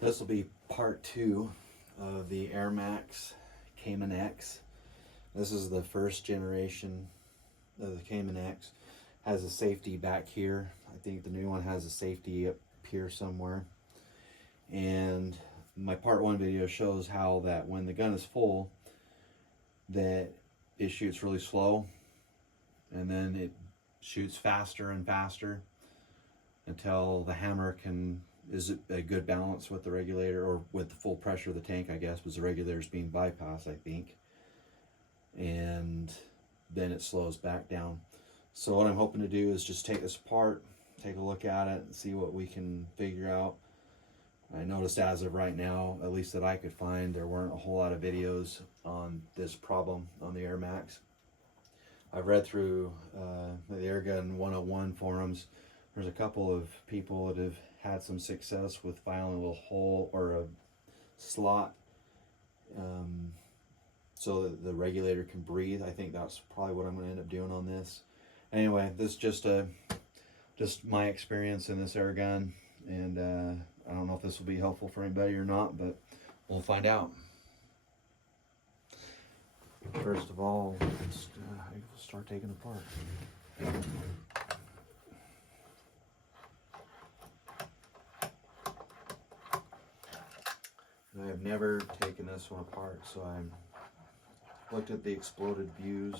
This will be part 2 of the Airmaks Caiman X. This is the first generation of the Caiman X. Has a safety back here. I think the new one has a safety up here somewhere. And my part 1 video shows how that when the gun is full, that it shoots really slow, and then it shoots faster and faster until the hammer is a good balance with the regulator, or with the full pressure of the tank, I guess, because the regulator is being bypassed, I think. And then it slows back down. So what I'm hoping to do is just take this apart, take a look at it, and see what we can figure out. I noticed as of right now, at least that I could find, there weren't a whole lot of videos on this problem on the Airmaks. I've read through the Airgun 101 forums. There's a couple of people that have had some success with filing a little hole or a slot so that the regulator can breathe. I think that's probably what I'm going to end up doing on this. Anyway, this is just my experience in this air gun, and I don't know if this will be helpful for anybody or not, but we'll find out. First of all, let's start taking apart. I have never taken this one apart, so I looked at the exploded views.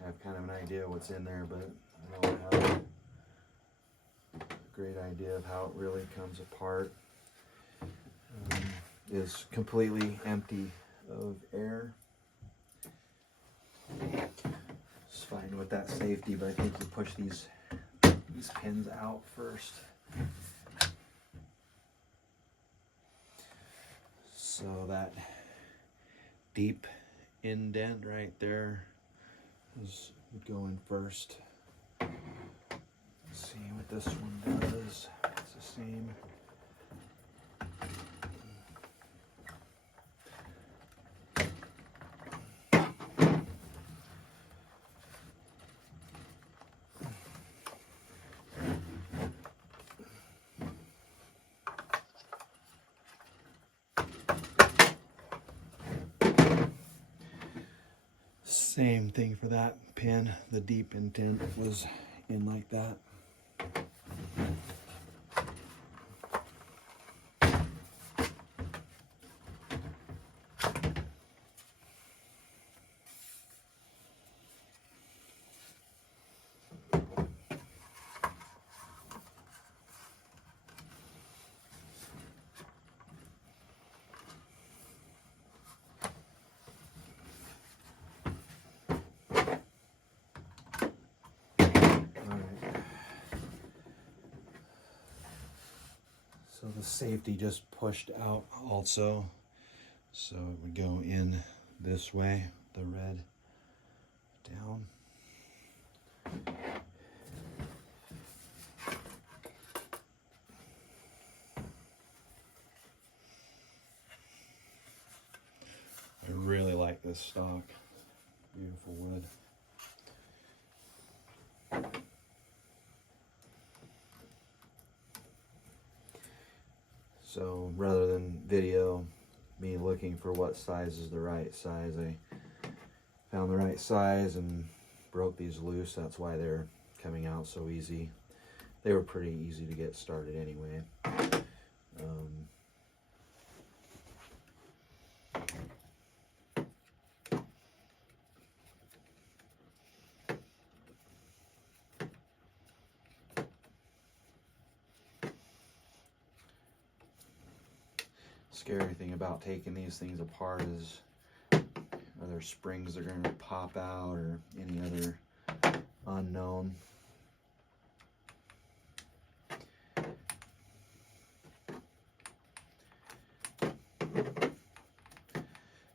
I have kind of an idea what's in there, but I don't have a great idea of how it really comes apart. It's completely empty of air. It's fine with that safety, but I think you push these pins out first. So that deep indent right there would go in first. Let's see what this one does. It's the same. Same thing for that pin. The deep indent was in like that. So the safety just pushed out also. So it would go in this way, the red down. I really like this stock. Beautiful wood. So rather than video me looking for what size is the right size, I found the right size and broke these loose. That's why they're coming out so easy. They were pretty easy to get started anyway. Scary thing about taking these things apart is are there springs that are going to pop out or any other unknown.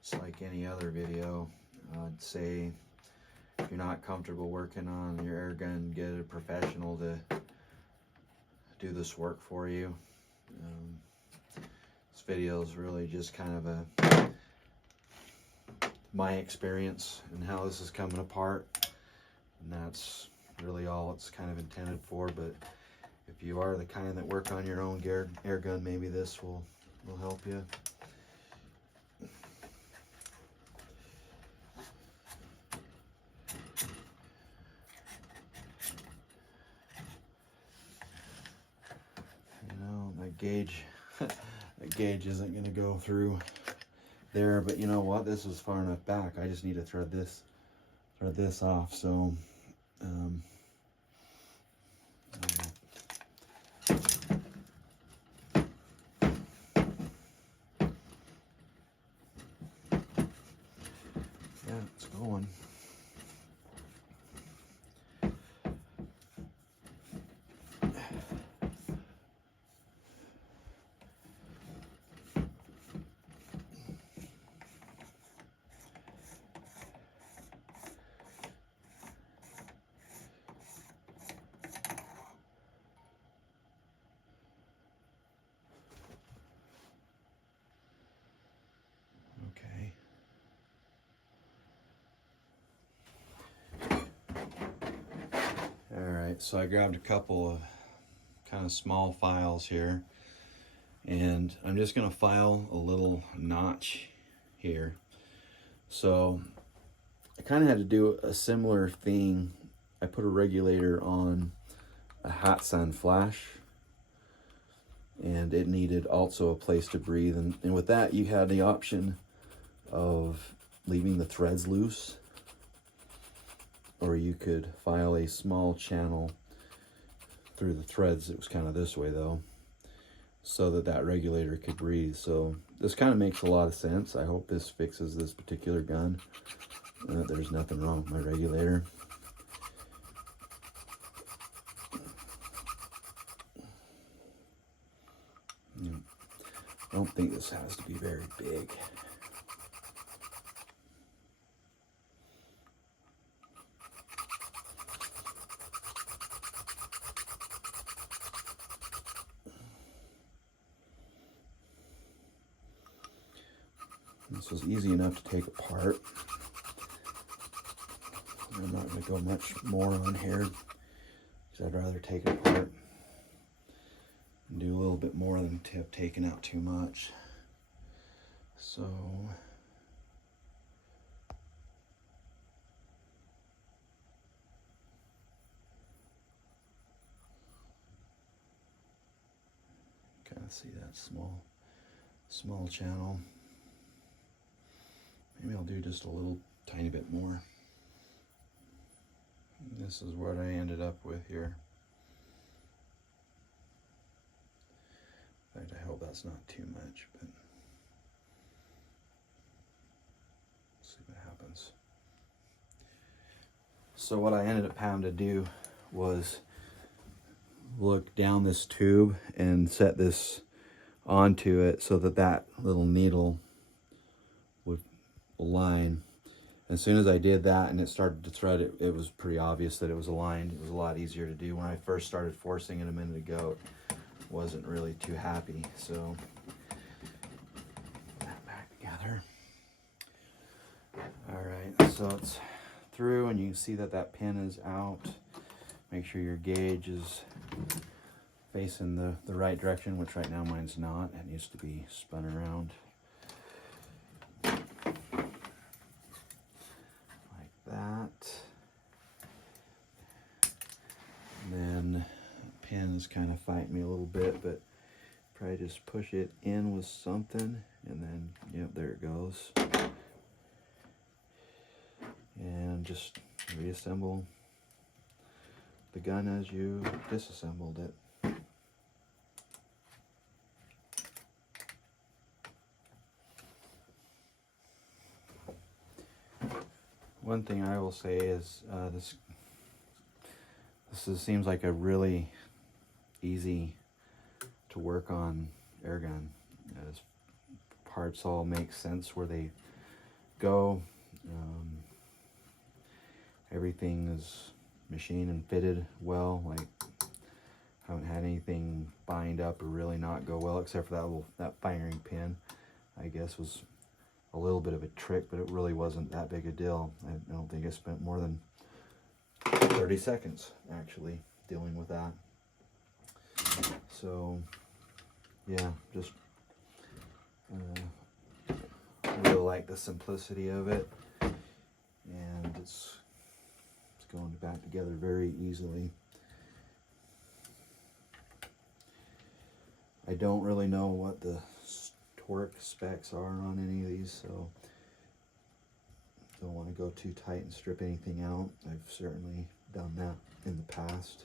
It's like any other video. I'd say if you're not comfortable working on your air gun, get a professional to do this work for you. This video is really just kind of my experience and how this is coming apart, and that's really all it's kind of intended for. But if you are the kind that work on your own air gun, maybe this will help you. You know, that gauge, that gauge isn't going to go through there, but you know what? This was far enough back. I just need to thread this off. So, yeah, it's going. Okay. All right, so I grabbed a couple of kind of small files here, and I'm just going to file a little notch here. So I kind of had to do a similar thing. I put a regulator on a hot sun flash, and it needed also a place to breathe, and with that you had the option of leaving the threads loose, or you could file a small channel through the threads. It was kind of this way though, so that regulator could breathe. So this kind of makes a lot of sense. I hope this fixes this particular gun. There's nothing wrong with my regulator. I don't think this has to be very big. This was easy enough to take apart. I'm not going to go much more on here because I'd rather take it apart and do a little bit more than to have taken out too much. So kind of see that small channel. Maybe I'll do just a little tiny bit more. This is what I ended up with here. In fact, I hope that's not too much, but let's see what happens. So what I ended up having to do was look down this tube and set this onto it so that little needle would align. As soon as I did that and it started to thread, it was pretty obvious that it was aligned. It was a lot easier to do. When I first started forcing it a minute ago, it wasn't really too happy. So put that back together. All right, so it's through, and you can see that pin is out. Make sure your gauge is facing the right direction, which right now mine's not. It needs to be spun around. That, and then the pin is kind of fighting me a little bit, but probably just push it in with something, and then yep, there it goes, and just reassemble the gun as you disassembled it. One thing I will say is this seems like a really easy to work on air gun. As parts all make sense where they go. Everything is machined and fitted well. Like, haven't had anything bind up or really not go well, except for that firing pin. I guess was a little bit of a trick, but it really wasn't that big a deal. I don't think I spent more than 30 seconds actually dealing with that. So yeah, just really like the simplicity of it, and it's going back together very easily. I don't really know what the torque specs are on any of these, so don't want to go too tight and strip anything out. I've certainly done that in the past.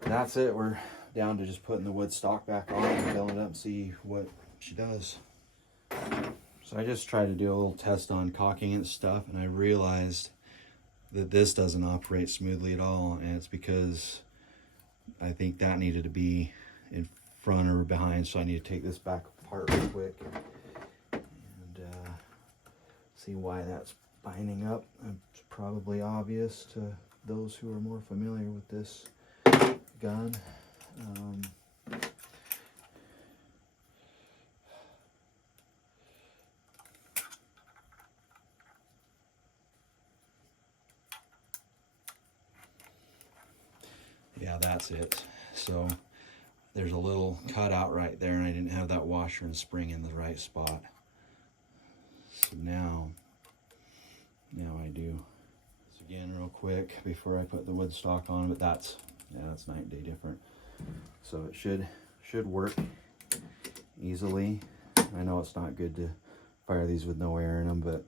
That's it. We're down to just putting the wood stock back on and filling it up and see what she does. So I just tried to do a little test on caulking and stuff, and I realized that this doesn't operate smoothly at all, and it's because I think that needed to be in front or behind, so I need to take this back apart real quick and see why that's binding up. It's probably obvious to those who are more familiar with this gun. Yeah, that's it. So there's a little cutout right there, and I didn't have that washer and spring in the right spot. So now I do. So again, real quick before I put the wood stock on, but that's night and day different. So it should work easily. I know it's not good to fire these with no air in them, but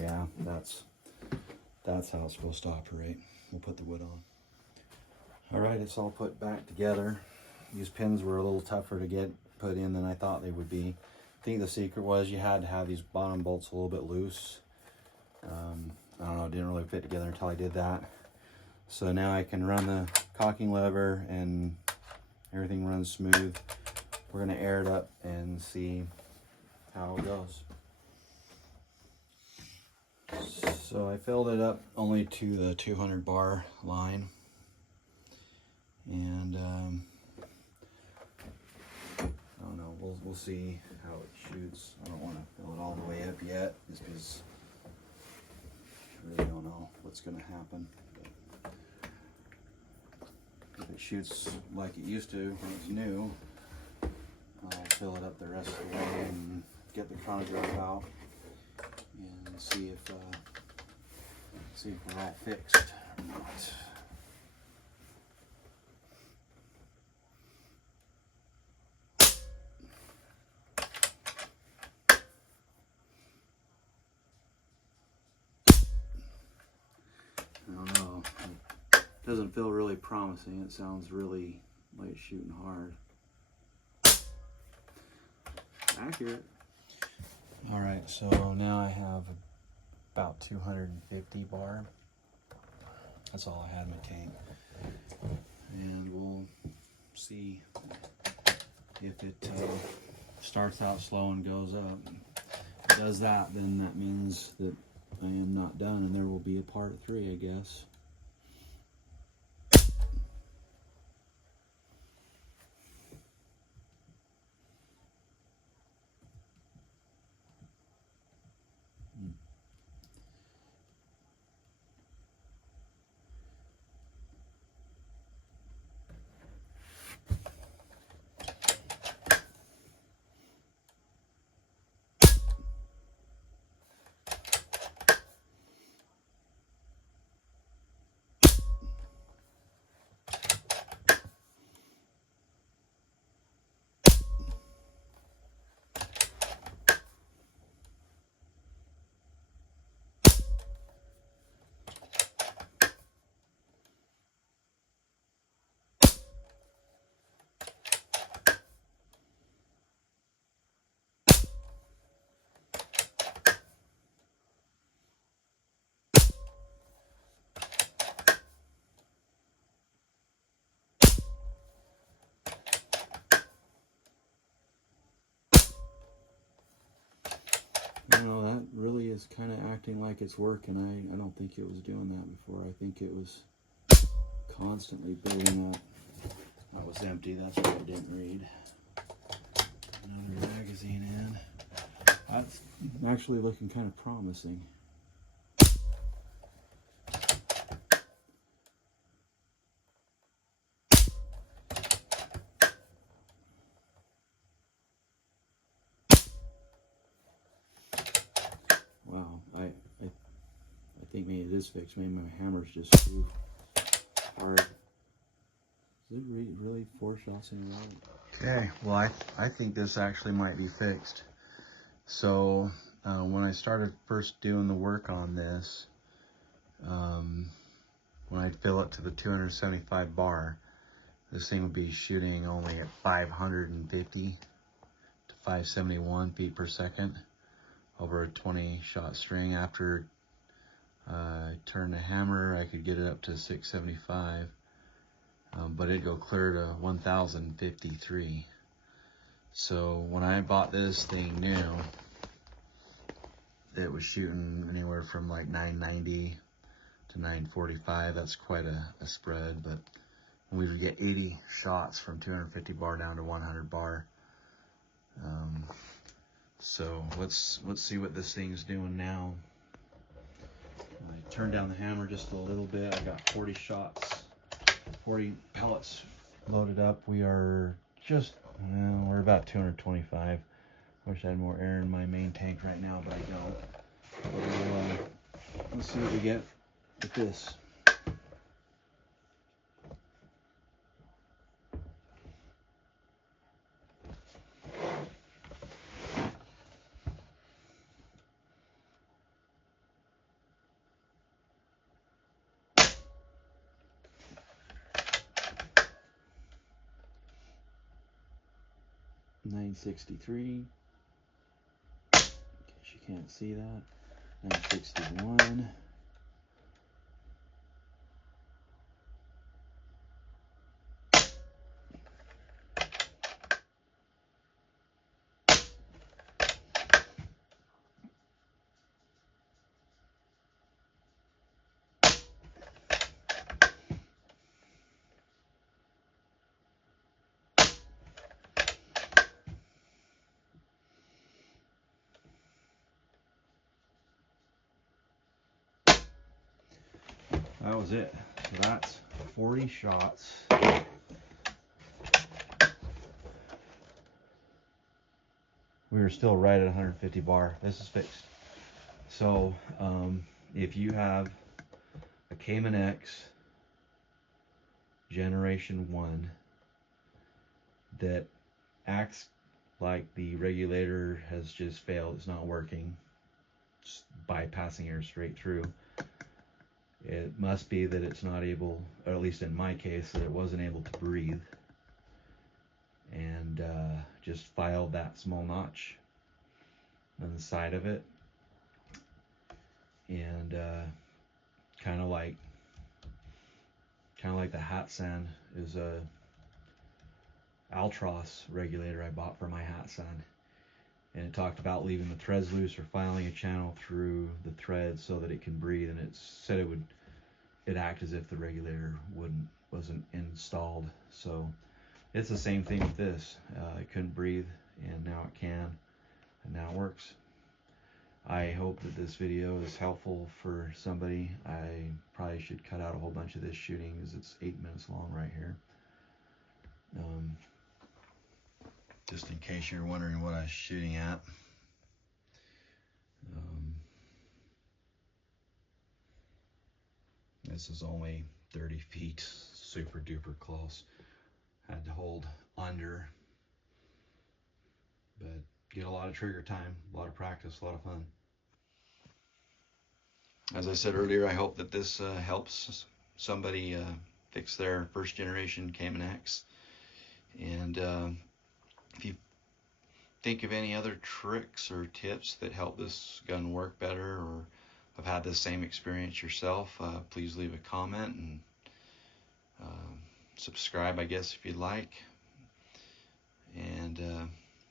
yeah, that's how it's supposed to operate. We'll put the wood on. All right, it's all put back together. These pins were a little tougher to get put in than I thought they would be. I think the secret was you had to have these bottom bolts a little bit loose. I don't know, it didn't really fit together until I did that. So now I can run the caulking lever and everything runs smooth. We're gonna air it up and see how it goes. So I filled it up only to the 200 bar line. And I don't know, we'll see how it shoots. I don't want to fill it all the way up yet, just because I really don't know what's going to happen. But if it shoots like it used to when it's new, I'll fill it up the rest of the way and get the chronograph out and see if we're all fixed or not. I don't know, it doesn't feel really promising. It sounds really like it's shooting hard. Accurate. All right, so now I have about 250 bar. That's all I had in my tank. And we'll see if it starts out slow and goes up. If it does that, then that means that I am not done, and there will be a part 3, I guess. No, that really is kind of acting like it's working. I don't think it was doing that before. I think it was constantly building up. That was empty, that's what I didn't read. Another magazine in. That's actually looking kind of promising. is fixed. Maybe my hammer's just screwed hard. Is it really 4 shots in a row? Okay, well I think this actually might be fixed. So when I started first doing the work on this, when I fill it to the 275 bar, this thing would be shooting only at 550 to 571 feet per second over a 20 shot string. After I turned the hammer, I could get it up to 675, but it'd go clear to 1053. So when I bought this thing new, it was shooting anywhere from like 990 to 945. That's quite a spread, but we would get 80 shots from 250 bar down to 100 bar. So let's see what this thing's doing now. I turned down the hammer just a little bit. I got 40 shots, 40 pellets loaded up. We are just, we're about 225. Wish I had more air in my main tank right now, but I don't. Let's see what we get with this. $963. In case you can't see that. $961. That was it. So that's 40 shots. We were still right at 150 bar. This is fixed. So if you have a Caiman X Generation 1 that acts like the regulator has just failed, it's not working, it's bypassing air straight through, it must be that it's not able, or at least in my case, that it wasn't able to breathe, and just filed that small notch on the side of it, and kind of like the hat sand is a Altros regulator I bought for my hat sand, and it talked about leaving the threads loose or filing a channel through the threads so that it can breathe, and it said it'd act as if the regulator wasn't installed. So it's the same thing with this. It couldn't breathe, and now it can, and now it works. I hope that this video is helpful for somebody. I probably should cut out a whole bunch of this shooting because it's 8 minutes long right here. Just in case you're wondering what I was shooting at. This is only 30 feet, super duper close. Had to hold under, but get a lot of trigger time, a lot of practice, a lot of fun. As I said earlier, I hope that this helps somebody fix their first generation Caiman X. And if you think of any other tricks or tips that help this gun work better, or have had the same experience yourself, please leave a comment and subscribe, I guess, if you'd like. And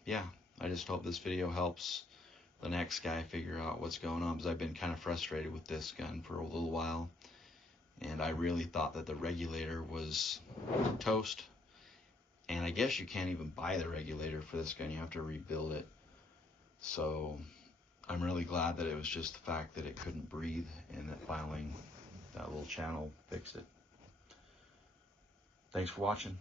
yeah, I just hope this video helps the next guy figure out what's going on, because I've been kind of frustrated with this gun for a little while, and I really thought that the regulator was toast. And I guess you can't even buy the regulator for this gun, you have to rebuild it. So I'm really glad that it was just the fact that it couldn't breathe, and that filing that little channel fixed it. Thanks for watching.